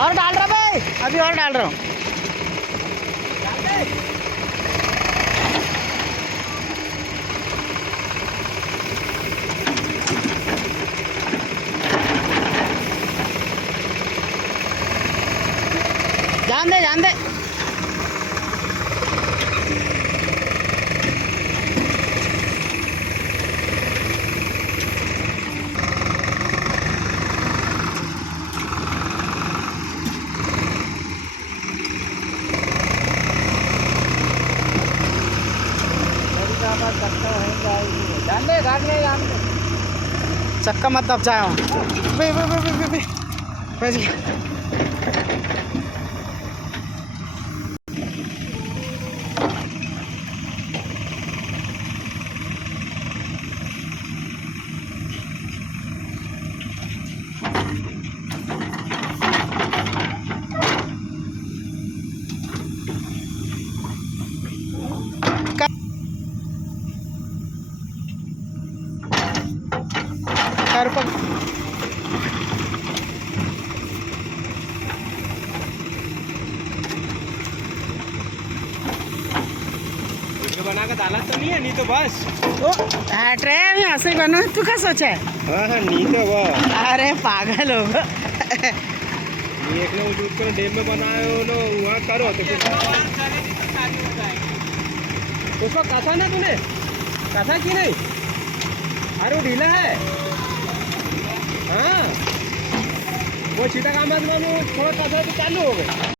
और डाल रहा भाई, अभी और डाल रहा हूँ। जान दे जान दे। चक्का मत दबचाओ। बना के डाला तो नहीं है, नहीं तो बस ट्रेन ऐसे बनो। तू क्या सोचा है? हाँ नहीं तो वो अरे पागल हो गए। एक ने उस को डेम में बनाए हो लो, वहाँ करो तो फिर उसको कसा ना तूने, कसा की नहीं? अरे वो ढीला है। हाँ वो सीधा काम मत मानो, थोड़ा कसा तो चालू हो गया।